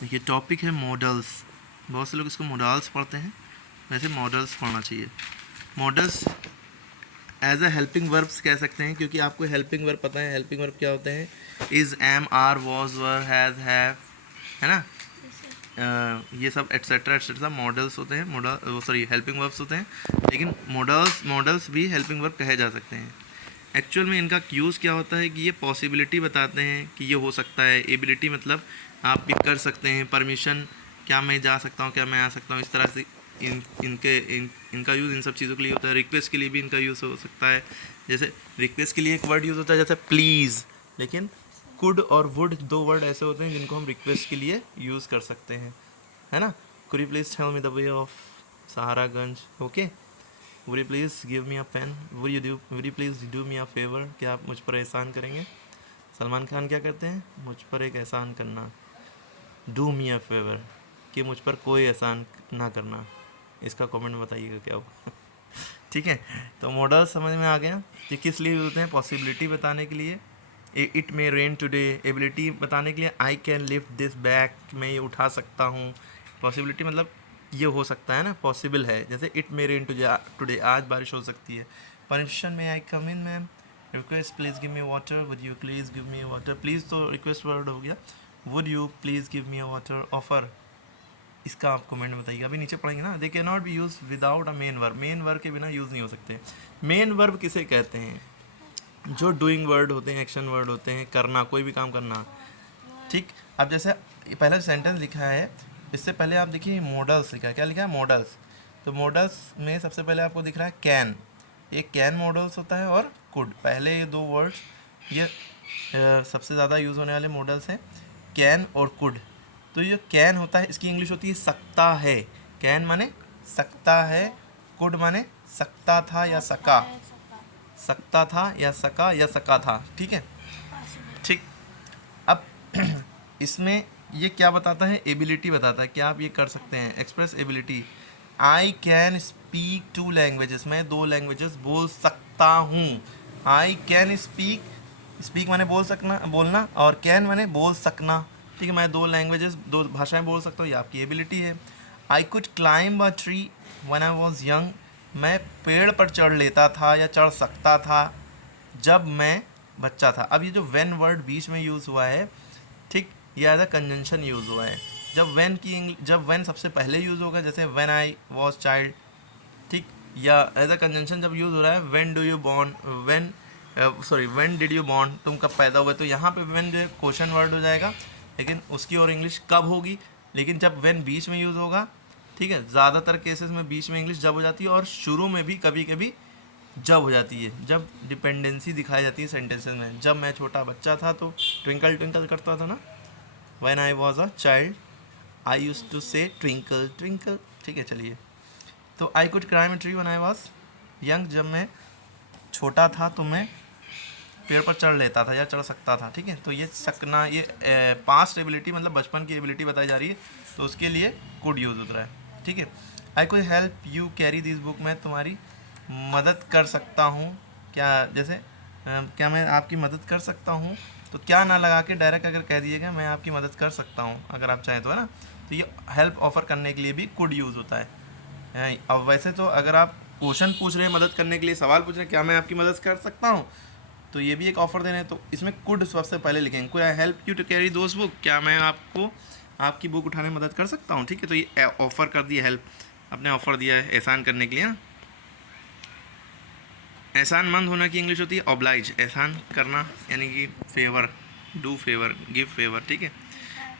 देखिए टॉपिक है मॉडल्स। बहुत से लोग इसको मॉडल्स पढ़ते हैं, वैसे मॉडल्स पढ़ना चाहिए। Models as a helping verbs कह सकते हैं, क्योंकि आपको हेल्पिंग वर्ब पता है। हेल्पिंग वर्ब क्या होते हैं? Is, am, are, was, were, has, have, है ना। ये सब एट्सेट्रा एट्सेट्रा मॉडल्स होते हैं। मॉडल सॉरी हेल्पिंग वर्ब्स होते हैं, लेकिन मॉडल्स भी हेल्पिंग वर्ब कहे जा सकते हैं। एक्चुअल में इनका यूज़ क्या होता है कि ये पॉसिबिलिटी बताते हैं कि ये हो सकता है। एबिलिटी मतलब आप भी कर सकते हैं। परमिशन, क्या मैं जा सकता हूँ, क्या मैं आ सकता हूँ, इस तरह से इनका यूज़ इन सब चीज़ों के लिए होता है। रिक्वेस्ट के लिए भी इनका यूज़ हो सकता है। जैसे रिक्वेस्ट के लिए एक वर्ड यूज़ होता है जैसे प्लीज़, लेकिन कुड और वुड दो वर्ड ऐसे होते हैं जिनको हम रिक्वेस्ट के लिए यूज़ कर सकते हैं, है ना। Could you please tell me the way of Saharaganj, okay. Would you please give me a pen, would you please do me a favour, क्या आप मुझ पर एहसान करेंगे। सलमान खान क्या करते हैं? मुझ पर एक एहसान करना, डू मी अ फेवर, कि मुझ पर कोई एहसान ना करना। इसका कमेंट में बताइएगा क्या होगा। ठीक है, तो मॉडल समझ में आ गया कि किस लिए होते हैं। पॉसिबिलिटी बताने के लिए, it may rain today. Ability बताने के लिए, I can lift this bag, मैं ये उठा सकता हूँ। पॉसिबिलिटी मतलब ये हो सकता है ना, पॉसिबल है। जैसे इट मे रेन टुडे, आज बारिश हो सकती है। Permission, may I come in ma'am. Request, please give me water, would you please give me water. Please तो रिक्वेस्ट वर्ड हो गया। Would you please give me water. Offer, इसका आप कमेंट में बताइएगा। अभी नीचे पढ़ेंगे ना। They can not be use without a main verb, main verb के बिना यूज़ नहीं हो सकते। मेन वर्ब किसे कहते हैं? जो डूइंग वर्ड होते हैं, एक्शन वर्ड होते हैं, करना, कोई भी काम करना। ठीक, अब जैसे पहला सेंटेंस लिखा है, इससे पहले आप देखिए मॉडल्स लिखा है। क्या लिखा है? मॉडल्स। तो मॉडल्स में सबसे पहले आपको दिख रहा है कैन। एक कैन मॉडल्स होता है और कुड। पहले ये दो वर्ड्स ये सबसे ज़्यादा यूज़ होने वाले मॉडल्स हैं, कैन और कुड। तो ये कैन होता है, इसकी इंग्लिश होती है सकता है। कैन माने सकता है, कुड माने सकता था या सका। सकता था या सका था, ठीक है। ठीक, अब इसमें ये क्या बताता है? एबिलिटी बताता है कि आप ये कर सकते हैं। Express ability, I can speak to languages, मैं दो लैंग्वेजेस बोल सकता हूँ। आई कैन स्पीक, स्पीक माने बोल सकना, बोलना, और कैन माने बोल सकना। ठीक है, मैं दो लैंग्वेजेस, दो भाषाएं बोल सकता हूँ, ये आपकी एबिलिटी है। I could climb a tree when I was young, मैं पेड़ पर चढ़ लेता था या चढ़ सकता था जब मैं बच्चा था। अब ये जो वेन वर्ड बीच में यूज़ हुआ है, ठीक, ये एज अ कंजंक्शन यूज़ हुआ है। जब वेन सबसे पहले यूज़ होगा, जैसे वेन आई वॉज चाइल्ड, ठीक, या एज अ कंजंक्शन जब यूज़ हो रहा है, when do you born, when did you born, तुम कब पैदा हुए। तो यहाँ पे वेन जो है क्वेश्चन वर्ड हो जाएगा, लेकिन उसकी और इंग्लिश कब होगी। लेकिन जब वेन बीच में यूज़ होगा, ठीक है, ज़्यादातर केसेस में बीच में इंग्लिश जब हो जाती है, और शुरू में भी कभी कभी जब हो जाती है, जब डिपेंडेंसी दिखाई जाती है सेंटेंसेस में। जब मैं छोटा बच्चा था तो ट्विंकल ट्विंकल करता था ना, when I was a child I use to say twinkle twinkle. ठीक है, चलिए। तो I could climb a tree when I was young, जब मैं छोटा था तो मैं पेड़ पर चढ़ लेता था या चढ़ सकता था। ठीक है, तो ये सकना, ये पास्ट एबिलिटी मतलब बचपन की एबिलिटी बताई जा रही है, तो उसके लिए कुड यूज़ होता है। ठीक है, I could help you carry this book, मैं तुम्हारी मदद कर सकता हूँ। क्या, जैसे क्या मैं आपकी मदद कर सकता हूँ, तो क्या ना लगा के डायरेक्ट अगर कह दिएगा मैं आपकी मदद कर सकता हूँ, अगर आप चाहें तो, है ना। तो ये हेल्प ऑफर करने के लिए भी कुड यूज़ होता है। अब वैसे तो अगर आप क्वेश्चन पूछ रहे हैं, मदद करने के लिए सवाल पूछ रहे हैं, क्या मैं आपकी मदद कर सकता हूँ, तो ये भी एक ऑफ़र दे रहे हैं, तो इसमें कुड सबसे पहले लिखेंगे। Could I help you to carry those book, क्या मैं आपको आपकी बुक उठाने में मदद कर सकता हूँ। ठीक है, तो ये ऑफ़र कर दिया, हेल्प, आपने ऑफ़र दिया है एहसान करने के लिए ना। एहसानमंद होना की इंग्लिश होती है ऑब्लाइज, एहसान करना यानी कि favour, do favour, give favour. ठीक है,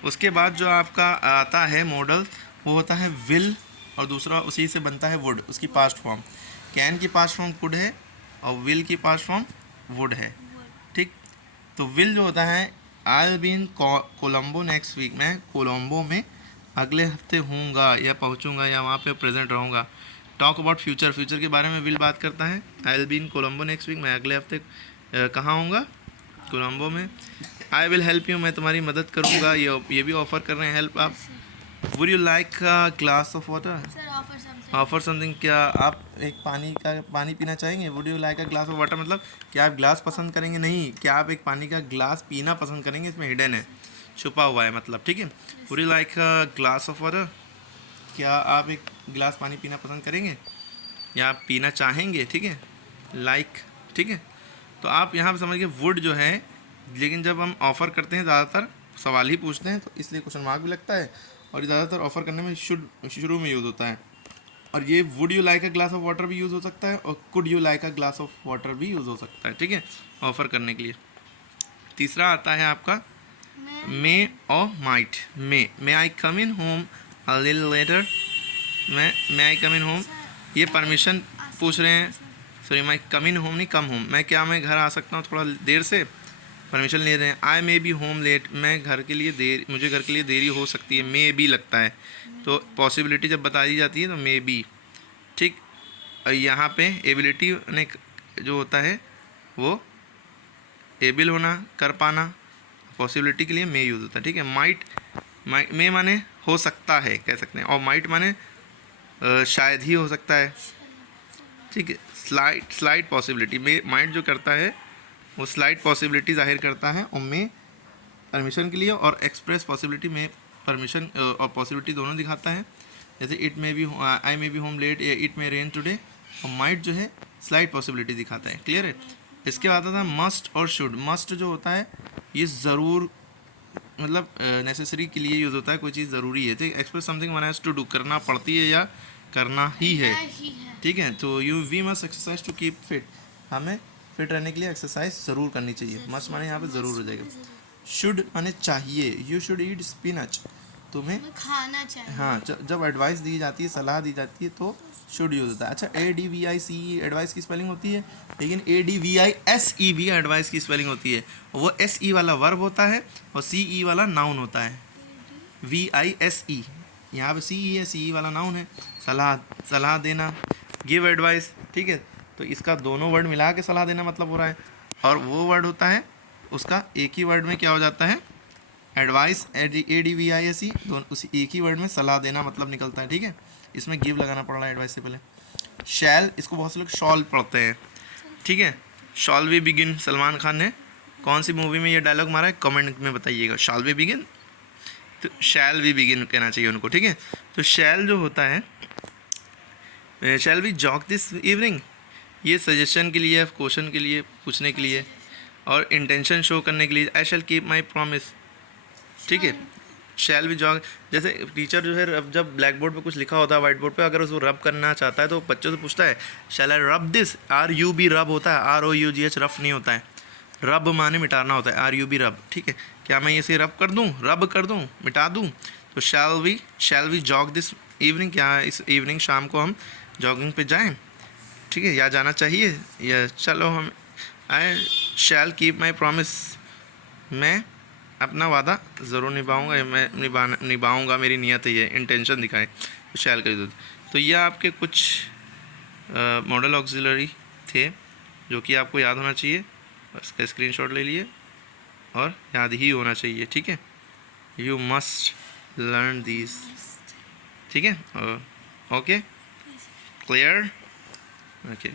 उसके बाद जो आपका आता है मॉडल, वो होता है विल, और दूसरा उसी से बनता है वुड, उसकी पास्ट फॉर्म। कैन की पास्ट फॉर्म कुड है, और विल की पास्ट फॉर्म वुड है। ठीक, तो विल जो होता है, I will be in Colombo next week, मैं कोलम्बो में अगले हफ्ते हूँगा या पहुँचूँगा या वहाँ पे प्रेजेंट रहूँगा। टॉक अबाउट फ्यूचर, फ्यूचर के बारे में विल बात करता है। I will be in Colombo next week, मैं अगले हफ्ते कहाँ होऊंगा? कोलम्बो में। आई विल हेल्प यू, मैं तुम्हारी मदद करूँगा, ये भी ऑफ़र कर रहे हैं हेल्प आप। Would you like glass of water, offer something, क्या आप एक पानी पीना चाहेंगे। Would you like a glass of water मतलब क्या आप ग्लास पसंद करेंगे, नहीं, क्या आप एक पानी का ग्लास पीना पसंद करेंगे, इसमें हिडन है। छुपा हुआ है मतलब, ठीक है। Would you like a glass of water, क्या आप एक गिलास पानी पीना पसंद करेंगे या आप पीना चाहेंगे, ठीक है, लाइक, ठीक है। तो आप यहाँ पे समझिए वुड जो है, लेकिन जब हम ऑफ़र करते हैं ज़्यादातर सवाल ही पूछते हैं तो इसलिए क्वेश्चन मार्क भी लगता है, और ये ज़्यादातर ऑफ़र करने में शुरू में यूज़ होता है। और ये would you like a glass of water भी यूज़ हो सकता है और could you like a glass of water भी यूज़ हो सकता है, ठीक है, ऑफ़र करने के लिए। तीसरा आता है आपका मे और might. May I come in home a little letter, may I come in home, ये परमिशन पूछ रहे हैं। सॉरी, मैं कम इन होम नहीं, कम होम, मैं घर आ सकता हूँ थोड़ा देर से, परमिशन ले रहे हैं। आई मे बी होम लेट, मैं घर के लिए मुझे घर के लिए देरी हो सकती है, मे बी लगता है, तो पॉसिबिलिटी जब बता दी जाती है तो मे बी, ठीक। यहाँ पे एबिलिटी ने जो होता है वो एबल होना, कर पाना, पॉसिबिलिटी के लिए मे यूज़ होता है, ठीक है। माइट मे माने हो सकता है कह सकते हैं, और माइट माने शायद ही हो सकता है, ठीक है। स्लाइट पॉसिबिलिटी, मे माइट जो करता है वो स्लाइट पॉसिबिलिटी जाहिर करता है, और मे परमिशन के लिए, और एक्सप्रेस पॉसिबिलिटी में परमिशन और पॉसिबिलिटी दोनों दिखाता है। जैसे it may be, I may be home late, it may rain today, और माइट जो है स्लाइट पॉसिबिलिटी दिखाता है, क्लियर है। इसके बाद आता है मस्ट और शुड। मस्ट जो होता है ये ज़रूर मतलब नेसेसरी के लिए यूज़ होता है, कोई चीज़ ज़रूरी है, ठीक है। Express something one has to do, करना पड़ती है या करना ही है, ठीक है। तो we must exercise to keep fit, हमें फिट रहने के लिए एक्सरसाइज ज़रूर करनी चाहिए। मस्ट माने यहाँ पे ज़रूर हो जाएगा। शुड माने चाहिए, यू शुड ईट स्पिनच, तुम्हें खाना चाहिए। हाँ, जब एडवाइस दी जाती है, सलाह दी जाती है तो शुड यूज होता है। अच्छा, ADVICE एडवाइस की स्पेलिंग होती है, लेकिन ADVISE भी एडवाइस की स्पेलिंग होती है। वो SE वाला वर्ब होता है और CE वाला नाउन होता है। VISE, यहाँ पे CE है, CE वाला नाउन है, सलाह देना, गिव एडवाइस, ठीक है। तो इसका दोनों वर्ड मिला के सलाह देना मतलब हो रहा है, और वो वर्ड होता है उसका एक ही वर्ड में क्या हो जाता है, एडवाइस, ADVISE, दोनों उसी एक ही वर्ड में सलाह देना मतलब निकलता है, ठीक है। इसमें गिव लगाना पड़ रहा है एडवाइस से पहले। शैल, इसको बहुत से लोग शॉल पढ़ते हैं, ठीक है। Shall we begin, Salman Khan ने कौन सी मूवी में ये डायलॉग मारा है, कमेंट में बताइएगा। शॉल वी बिगिन, तो शैल वी बिगिन कहना चाहिए उनको, ठीक है। तो शैल जो होता है, shall we jog this evening, ये सजेशन के लिए, क्वेश्चन के लिए, पूछने के लिए, और इंटेंशन शो करने के लिए। आई शैल कीप माई प्रॉमिस, ठीक है। शैल भी जॉग, जैसे टीचर जो है जब ब्लैक बोर्ड पे कुछ लिखा होता है वाइट बोर्ड पे, अगर उसको रब करना चाहता है तो बच्चों से पूछता है शैल आई रब दिस, RUB रब होता है, ROUGH रफ नहीं होता है, रब माने मिटाना होता है, RUB रब, ठीक है। क्या मैं इसे रब कर दूँ, रब कर दूँ, मिटा दूँ, तो shall we jog this evening, क्या इस इवनिंग शाम को हम जॉगिंग पे जाएँ, ठीक है, या जाना चाहिए, या चलो हम, आई शैल कीप माई प्रॉमिस, मैं अपना वादा ज़रूर निभाऊंगा, मैं निभाऊंगा, मेरी नीयत है ये, इंटेंशन दिखाएं, तो शैल कर दो। तो ये आपके कुछ मॉडल ऑक्सिलरी थे जो कि आपको याद होना चाहिए, इसका स्क्रीनशॉट ले लिए और याद ही होना चाहिए, ठीक है। यू मस्ट लर्न दिस, ठीक है। Okay, clear, okay.